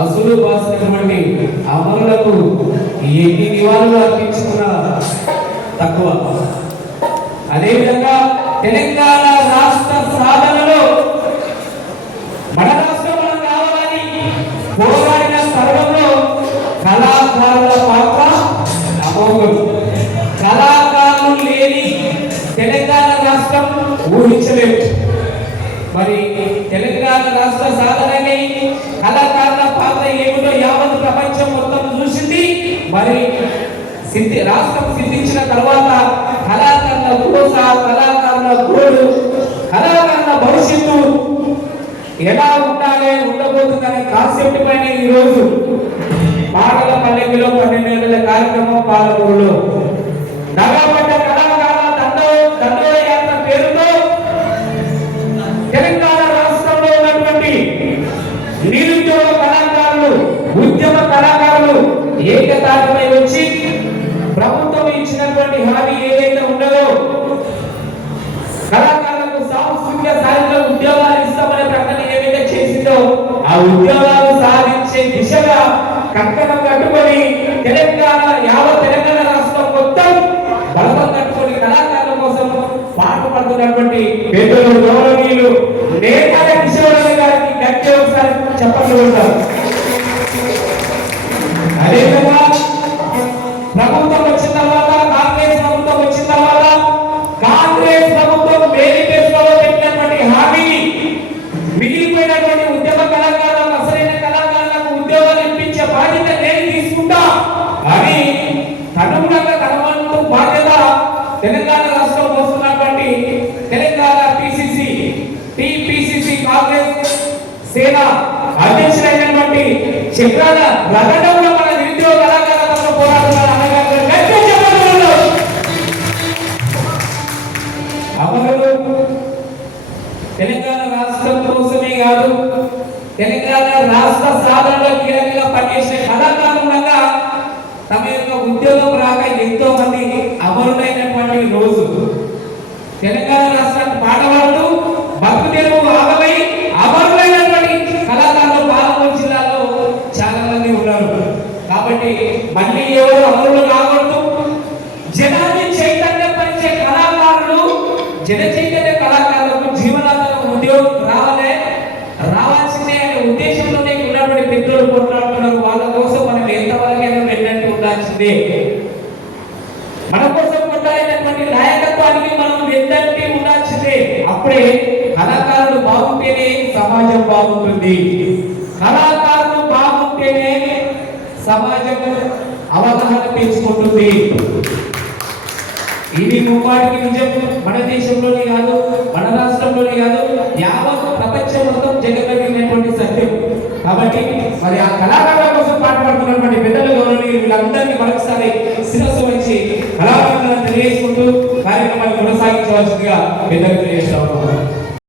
అసులు బాసినటువంటి అమరులకు ఎన్ని నివాళులు అర్పించుకున్న తక్కువ. అదేవిధంగా తెలంగాణ రాష్ట్ర సాధనలో మన రాష్ట్రంలో కావాలని పోరాడిన తరుణంలో కళాకారుల పాత్ర అమోఘం. కళాకారులు లేని తెలంగాణ రాష్ట్రం ఊహించలేము. మరి తెలంగాణ రాష్ట్ర సాధనని కళాకారుల పాత్ర ఏమిటో యావత్ ప్రపంచం మొత్తం చూసింది. మరి రాష్ట్రం సిద్ధించిన తర్వాత కళాకారుల కోస, కళాకారుల గోడు, కళాకారుల భవిష్యత్తు ఎలా ఉండాలి ఉండబోతుందనే కాన్సెప్ట్ పైన ఈరోజు పాటల పల్లెకిలో 12 ఏళ్ల కార్యక్రమం పాలమూరులో నగపడ్డ కళాకారుల దండోర యాత్ర పేరుతో తెలంగాణ రాష్ట్రంలో ఉన్నటువంటి నిరుద్యోగ కళాకారులు, ఉద్యమ కళాకారులు ఏకతాటిపై వచ్చి ప్రభుత్వం ఇచ్చినటువంటి హామీ ఏదైతే ఉన్నదో కళాకారులకు సాంస్కృతిక సాహిత్య ఉద్యోగాలు ఇస్తామనే ప్రకటన ఏదైతే చేసిందో ఆ ఉద్యోగాలు సాధించే దిశగా కంకణం కట్టుకొని యావత్ తెలంగాణ రాష్ట్రం మొత్తం బలపం కట్టుకొని కళాకారుల కోసం పాటుపడుతున్నటువంటి పెద్దలు గౌరవనీయులు నేతల కిషోర్ గారికి గట్టి ఒకసారి చెప్పండి ఉంటారు. అదేవిధంగా ప్రభుత్వం వచ్చిన తర్వాత, కాంగ్రెస్ ప్రభుత్వం వచ్చిన తర్వాత, కాంగ్రెస్ ప్రభుత్వం మేనిఫెస్టోలో పెట్టినటువంటి హామీని మిగిలిపోయినటువంటి ఉద్యమ కళాకారులకు, అసలైన కళాకారులకు ఉద్యోగాలు ఇప్పించే బాధ్యత నేను తీసుకుంటా తెలంగాణ రాష్ట్రం వస్తున్నటువంటి తెలంగాణ టిపిసిసి కాంగ్రెస్ సేన అధ్యక్షుడైనటువంటి చక్రాల రగడంలో మన నిరుద్యోగ కళాకారులతో పోరాడుతున్న అమరులు తెలంగాణ రాష్ట్రం కోసమే కాదు, తెలంగాణ రాష్ట్ర సాధనలో కీలకంగా పనిచేసే కళాకారులుగా తమ యొక్క ఉద్యోగం రాక ఎంతో మంది అమరులైనటువంటి రోజు. తెలంగాణ రాష్ట్రానికి పాటపాడుతూ బతుకు తెరువు ఆగమై అమరులైనటువంటి కళాకారులు పాలమూరు జిల్లాలో చాలా మంది ఉన్నారు. కాబట్టి మళ్ళీ ఎవరు అమరులు కాకూడదు. జనాన్ని చైతన్యపరిచే కళాకారులు, జన చైతన్య కళాకారులకు జీవనాధారం ఉద్యోగం రావాల్సిందే అనే ఉద్దేశంలోనే ఉన్నటువంటి పెద్దలు కొట్లాడుతున్నారు. వాళ్ళ కోసం మనం ఎంతవరకైనా వెళ్ళినట్టు ఉండాల్సిందే. మన కోసం కొట్లాడేటటువంటి నాయకత్వానికి మనం వెంటనే ఉండాల్సిందే. అప్పుడే కళాకారులు బాగుంటేనే సమాజం బాగుంటుంది. కళాకారులు బాగుంటేనే సమాజం అవగాహన పెంచుకుంటుంది. ఇది ముమ్మాటికి నిజం. మన దేశంలోనే కాదు, మన రాష్ట్రంలోనే కాదు, యావత్ ప్రపంచం మొత్తం జగమెరిగినటువంటి సత్యం. కాబట్టి మరి ఆ కళాకారుల కోసం పాటుపడుతున్నటువంటి పెద్దలు గౌరవనీయులు వీళ్ళందరినీ మరొకసారి శిరస్సు వచ్చి కళాకారులను తెలియజేసుకుంటూ కార్యక్రమాన్ని కొనసాగించవలసిందిగా పెద్దలు తెలియజేస్తా ఉన్నాం.